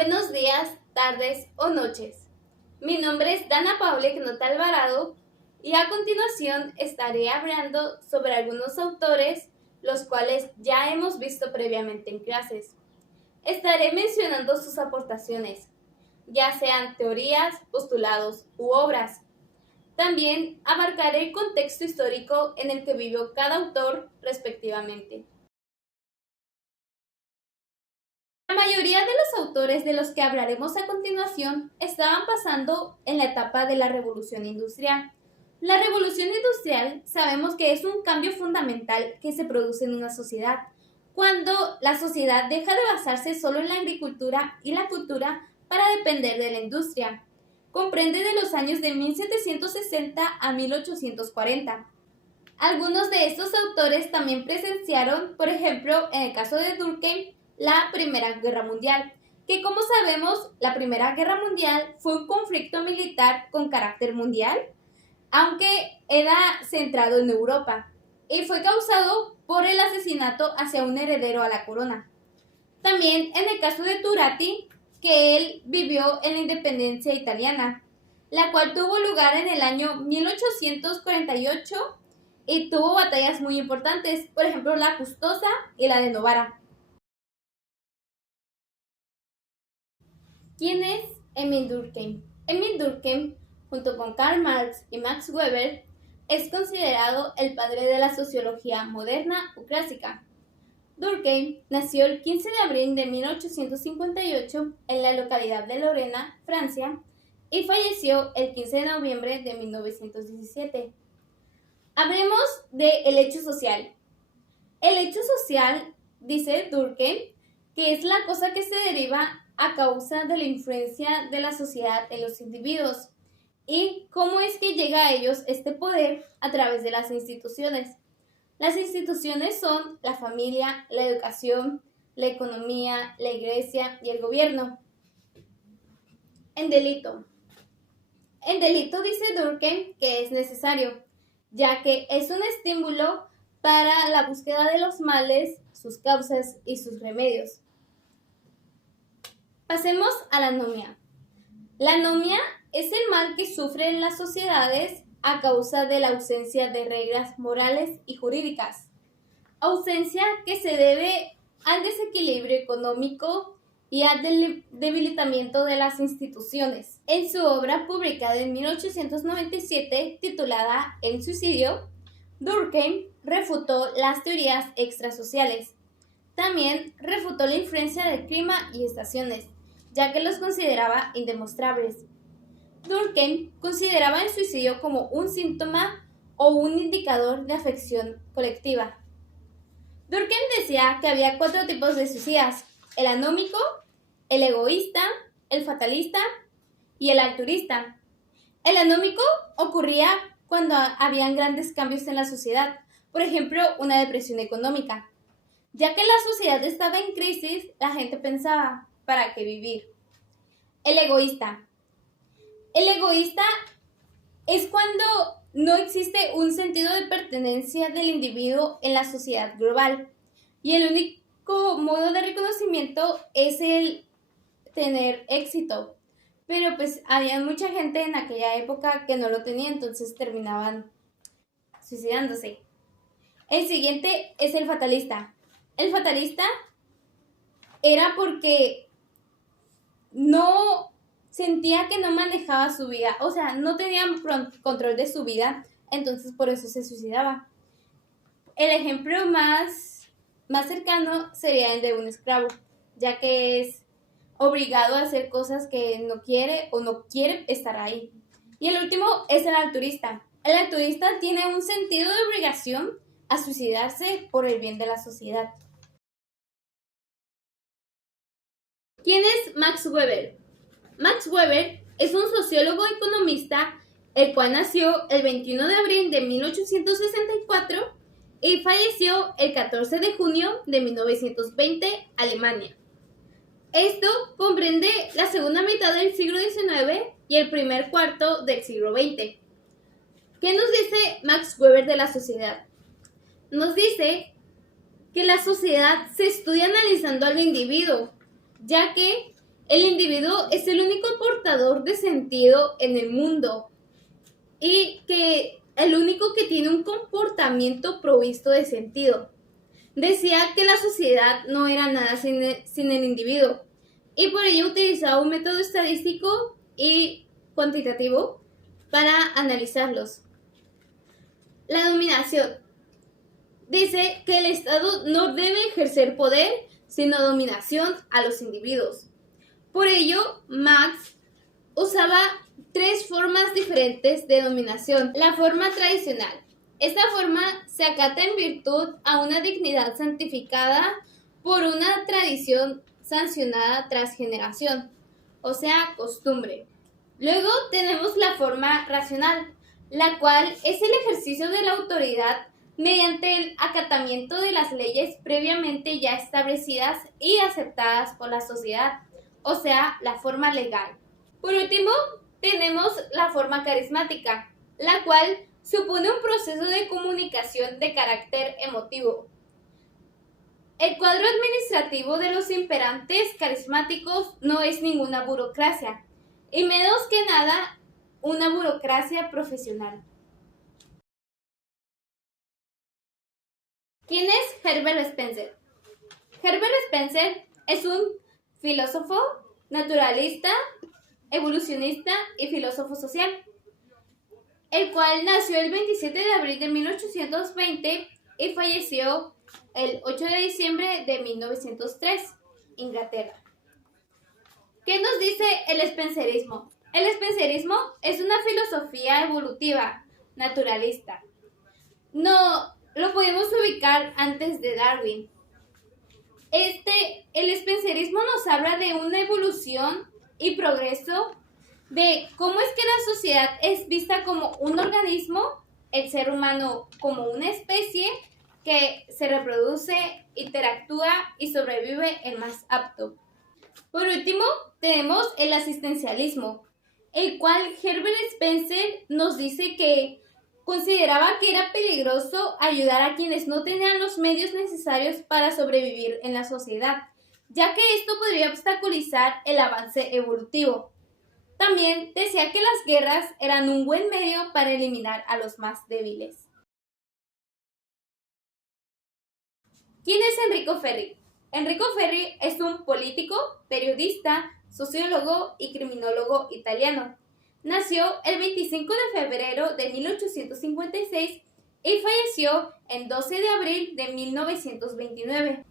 Buenos días, tardes o noches. Mi nombre es Dana Paula Ignota Alvarado y a continuación estaré hablando sobre algunos autores los cuales ya hemos visto previamente en clases. Estaré mencionando sus aportaciones, ya sean teorías, postulados u obras. También abarcaré el contexto histórico en el que vivió cada autor respectivamente. La mayoría de los autores de los que hablaremos a continuación estaban pasando en la etapa de la Revolución Industrial. La Revolución Industrial sabemos que es un cambio fundamental que se produce en una sociedad, cuando la sociedad deja de basarse solo en la agricultura y la cultura para depender de la industria. Comprende de los años de 1760 a 1840. Algunos de estos autores también presenciaron, por ejemplo, en el caso de Durkheim, la Primera Guerra Mundial, que como sabemos, la Primera Guerra Mundial fue un conflicto militar con carácter mundial, aunque era centrado en Europa, y fue causado por el asesinato hacia un heredero a la corona. También en el caso de Turati, que él vivió en la independencia italiana, la cual tuvo lugar en el año 1848 y tuvo batallas muy importantes, por ejemplo la Custosa y la de Novara. ¿Quién es Emil Durkheim? Emil Durkheim, junto con Karl Marx y Max Weber, es considerado el padre de la sociología moderna o clásica. Durkheim nació el 15 de abril de 1858 en la localidad de Lorena, Francia, y falleció el 15 de noviembre de 1917. Hablemos del hecho social. El hecho social, dice Durkheim, que es la cosa que se deriva a causa de la influencia de la sociedad en los individuos y cómo es que llega a ellos este poder a través de las instituciones. Las instituciones son la familia, la educación, la economía, la iglesia y el gobierno. En delito. En delito dice Durkheim que es necesario, ya que es un estímulo para la búsqueda de los males, sus causas y sus remedios. Pasemos a la anomia. La anomia es el mal que sufren las sociedades a causa de la ausencia de reglas morales y jurídicas. Ausencia que se debe al desequilibrio económico y al debilitamiento de las instituciones. En su obra publicada en 1897, titulada El suicidio, Durkheim refutó las teorías extrasociales. También refutó la influencia del clima y estaciones, ya que los consideraba indemostrables. Durkheim consideraba el suicidio como un síntoma o un indicador de afección colectiva. Durkheim decía que había 4 tipos de suicidas: el anómico, el egoísta, el fatalista y el altruista. El anómico ocurría cuando habían grandes cambios en la sociedad, por ejemplo, una depresión económica. Ya que la sociedad estaba en crisis, la gente pensaba, ¿para qué vivir? El egoísta. El egoísta es cuando no existe un sentido de pertenencia del individuo en la sociedad global y el único modo de reconocimiento es el tener éxito. Pero pues había mucha gente en aquella época que no lo tenía, entonces terminaban suicidándose. El siguiente es el fatalista. El fatalista era porque no sentía que no manejaba su vida, o sea, no tenía control de su vida, entonces por eso se suicidaba. El ejemplo más cercano sería el de un esclavo, ya que es obligado a hacer cosas que no quiere o no quiere estar ahí. Y el último es el altruista. El altruista tiene un sentido de obligación a suicidarse por el bien de la sociedad. ¿Quién es Max Weber? Max Weber es un sociólogo economista, el cual nació el 21 de abril de 1864 y falleció el 14 de junio de 1920, Alemania. Esto comprende la segunda mitad del siglo XIX y el primer cuarto del siglo XX. ¿Qué nos dice Max Weber de la sociedad? Nos dice que la sociedad se estudia analizando al individuo, ya que El individuo es el único portador de sentido en el mundo y que el único que tiene un comportamiento provisto de sentido. Decía que la sociedad no era nada sin el individuo y por ello utilizaba un método estadístico y cuantitativo para analizarlos. La dominación. Dice que el Estado no debe ejercer poder, sino dominación a los individuos. Por ello, Marx usaba 3 formas diferentes de dominación. La forma tradicional. Esta forma se acata en virtud a una dignidad santificada por una tradición sancionada tras generación, o sea, costumbre. Luego tenemos la forma racional, la cual es el ejercicio de la autoridad mediante el acatamiento de las leyes previamente ya establecidas y aceptadas por la sociedad, o sea, la forma legal. Por último, tenemos la forma carismática, la cual supone un proceso de comunicación de carácter emotivo. El cuadro administrativo de los imperantes carismáticos no es ninguna burocracia, y menos que nada una burocracia profesional. ¿Quién es Herbert Spencer? Herbert Spencer es un filósofo, naturalista, evolucionista y filósofo social, el cual nació el 27 de abril de 1820 y falleció el 8 de diciembre de 1903, Inglaterra. ¿Qué nos dice el spencerismo? El spencerismo es una filosofía evolutiva, naturalista. No lo podemos ubicar antes de Darwin. El spencerismo nos habla de una evolución y progreso de cómo es que la sociedad es vista como un organismo, el ser humano como una especie que se reproduce, interactúa y sobrevive el más apto. Por último, tenemos el asistencialismo, el cual Herbert Spencer nos dice que consideraba que era peligroso ayudar a quienes no tenían los medios necesarios para sobrevivir en la sociedad, ya que esto podría obstaculizar el avance evolutivo. También decía que las guerras eran un buen medio para eliminar a los más débiles. ¿Quién es Enrico Ferri? Enrico Ferri es un político, periodista, sociólogo y criminólogo italiano. Nació el 25 de febrero de 1856 y falleció el 12 de abril de 1929.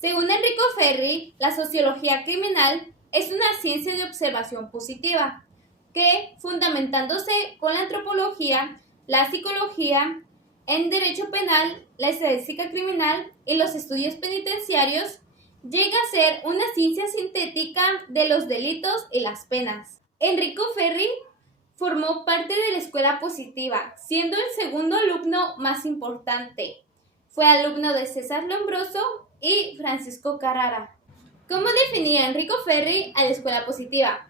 Según Enrico Ferri, la sociología criminal es una ciencia de observación positiva que, fundamentándose con la antropología, la psicología, en derecho penal, la estadística criminal y los estudios penitenciarios, llega a ser una ciencia sintética de los delitos y las penas. Enrico Ferri formó parte de la escuela positiva, siendo el segundo alumno más importante. Fue alumno de César Lombroso y Francisco Carrara. ¿Cómo definía Enrico Ferri a la escuela positiva?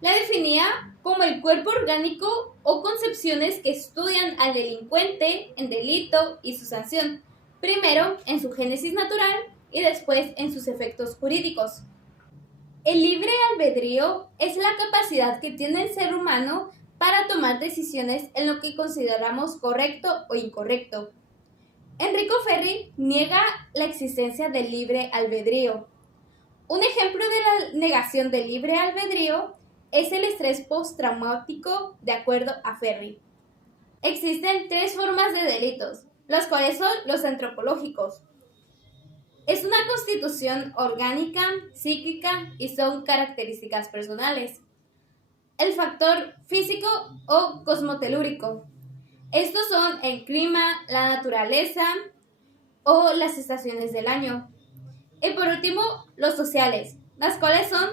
La definía como el cuerpo orgánico o concepciones que estudian al delincuente en delito y su sanción, primero en su génesis natural y después en sus efectos jurídicos. El libre albedrío es la capacidad que tiene el ser humano para tomar decisiones en lo que consideramos correcto o incorrecto. Enrico Ferri niega la existencia del libre albedrío. Un ejemplo de la negación del libre albedrío es el estrés postraumático, de acuerdo a Ferri. Existen 3 formas de delitos, los cuales son los antropológicos. Es una constitución orgánica, psíquica y son características personales. El factor físico o cosmotelúrico. Estos son el clima, la naturaleza o las estaciones del año. Y por último, los sociales, las cuales son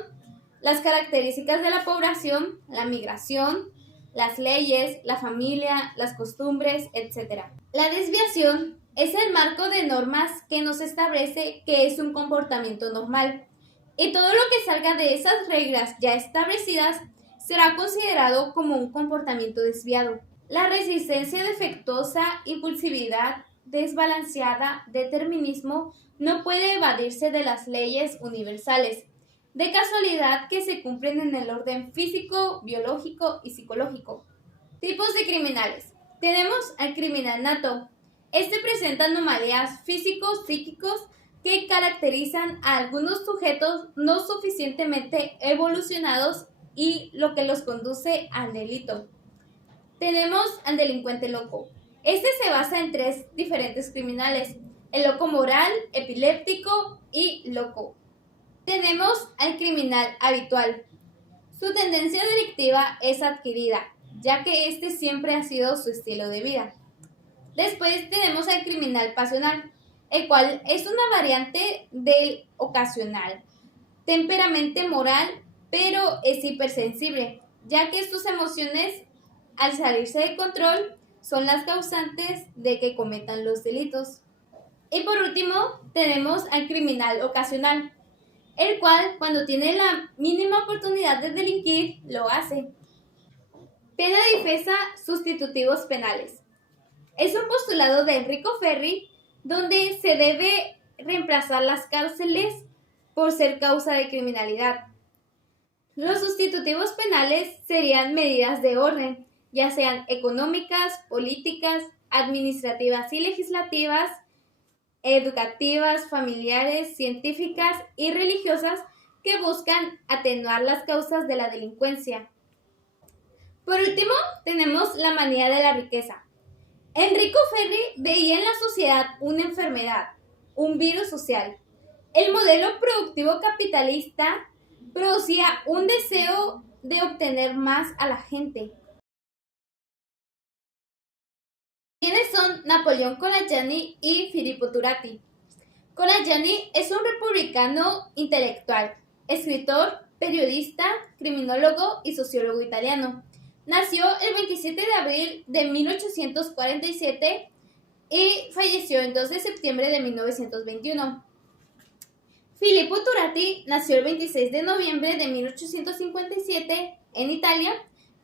las características de la población, la migración, las leyes, la familia, las costumbres, etc. La desviación es el marco de normas que nos establece que es un comportamiento normal, y todo lo que salga de esas reglas ya establecidas será considerado como un comportamiento desviado. La resistencia defectuosa, impulsividad desbalanceada, determinismo, no puede evadirse de las leyes universales. de casualidad que se cumplen en el orden físico, biológico y psicológico. Tipos de criminales. Tenemos al criminal nato. Este presenta anomalías físicos, psíquicos que caracterizan a algunos sujetos no suficientemente evolucionados y lo que los conduce al delito. Tenemos al delincuente loco. Este se basa en tres diferentes criminales: el loco moral, epiléptico y loco. Tenemos al criminal habitual. Su tendencia delictiva es adquirida, ya que este siempre ha sido su estilo de vida. Después tenemos al criminal pasional, el cual es una variante del ocasional. Temperamente moral, pero es hipersensible, ya que sus emociones, al salirse de control, son las causantes de que cometan los delitos. Y por último, tenemos al criminal ocasional, el cual, cuando tiene la mínima oportunidad de delinquir, lo hace. Pena difesa, sustitutivos penales. Es un postulado de Enrico Ferri, donde se debe reemplazar las cárceles por ser causa de criminalidad. Los sustitutivos penales serían medidas de orden, ya sean económicas, políticas, administrativas y legislativas, educativas, familiares, científicas y religiosas que buscan atenuar las causas de la delincuencia. Por último, tenemos la manía de la riqueza. Enrico Ferri veía en la sociedad una enfermedad, un virus social. El modelo productivo capitalista producía un deseo de obtener más a la gente. ¿Quiénes son Napoleón Colagiani y Filippo Turati? Colagiani es un republicano intelectual, escritor, periodista, criminólogo y sociólogo italiano. Nació el 27 de abril de 1847 y falleció el 2 de septiembre de 1921. Filippo Turati nació el 26 de noviembre de 1857 en Italia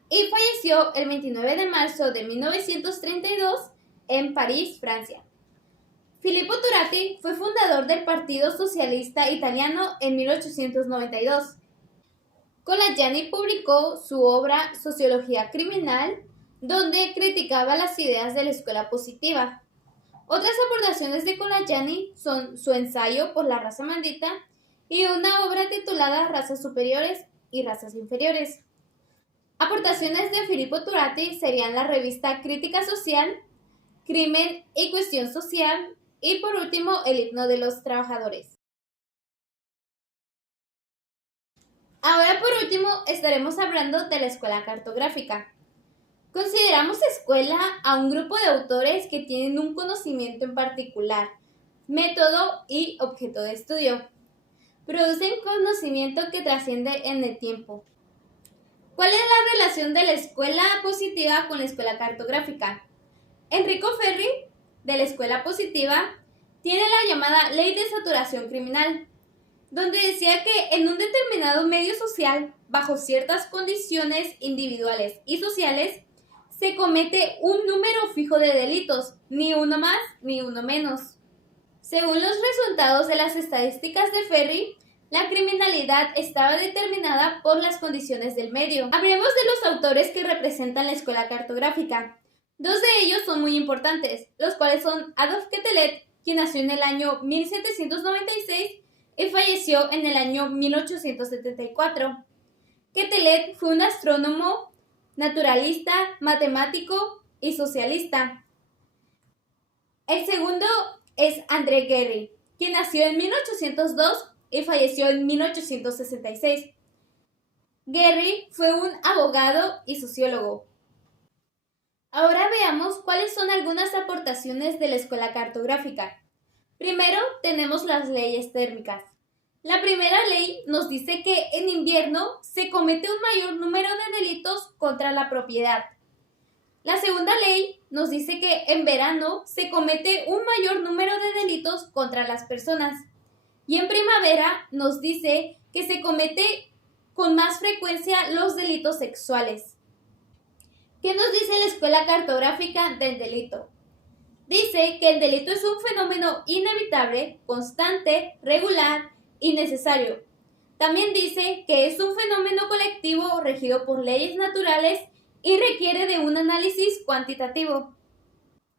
y falleció el 29 de marzo de 1932 en París, Francia. Filippo Turati fue fundador del Partido Socialista Italiano en 1892. Colagiani publicó su obra Sociología Criminal, donde criticaba las ideas de la escuela positiva. Otras aportaciones de Colagiani son su ensayo Por la raza maldita y una obra titulada Razas superiores y razas inferiores. Aportaciones de Filippo Turati serían la revista Crítica Social, Crimen y Cuestión Social y por último el Himno de los Trabajadores. Ahora por último estaremos hablando de la escuela cartográfica. Consideramos escuela a un grupo de autores que tienen un conocimiento en particular, método y objeto de estudio. Producen conocimiento que trasciende en el tiempo. ¿Cuál es la relación de la escuela positiva con la escuela cartográfica? Enrico Ferri, de la escuela positiva, tiene la llamada ley de saturación criminal, donde decía que en un determinado medio social, bajo ciertas condiciones individuales y sociales, se comete un número fijo de delitos, ni uno más ni uno menos. Según los resultados de las estadísticas de Ferri, la criminalidad estaba determinada por las condiciones del medio. Hablemos de los autores que representan la escuela cartográfica. Dos de ellos son muy importantes, los cuales son Adolphe Quetelet, quien nació en el año 1796 y falleció en el año 1874. Quetelet fue un astrónomo, naturalista, matemático y socialista. El segundo es André Guerry, quien nació en 1802 y falleció en 1866. Guerry fue un abogado y sociólogo. Ahora veamos cuáles son algunas aportaciones de la escuela cartográfica. Primero tenemos las leyes térmicas. La primera ley nos dice que en invierno se comete un mayor número de delitos contra la propiedad. La segunda ley nos dice que en verano se comete un mayor número de delitos contra las personas. Y en primavera nos dice que se comete con más frecuencia los delitos sexuales. ¿Qué nos dice la escuela cartográfica del delito? Dice que el delito es un fenómeno inevitable, constante, regular y necesario. También dice que es un fenómeno colectivo regido por leyes naturales y requiere de un análisis cuantitativo.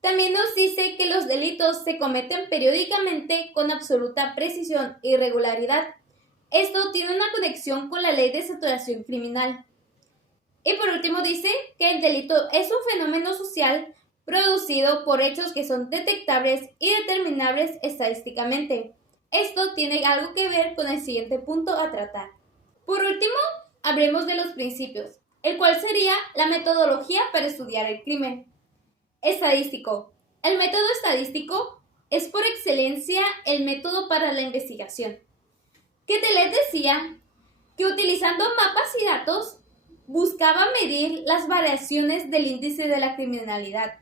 También nos dice que los delitos se cometen periódicamente con absoluta precisión y regularidad. Esto tiene una conexión con la ley de saturación criminal. Y por último dice que el delito es un fenómeno social producido por hechos que son detectables y determinables estadísticamente. Esto tiene algo que ver con el siguiente punto a tratar. Por último, hablemos de los principios, el cual sería la metodología para estudiar el crimen. Estadístico. El método estadístico es por excelencia el método para la investigación. Que te les decía que utilizando mapas y datos buscaba medir las variaciones del índice de la criminalidad.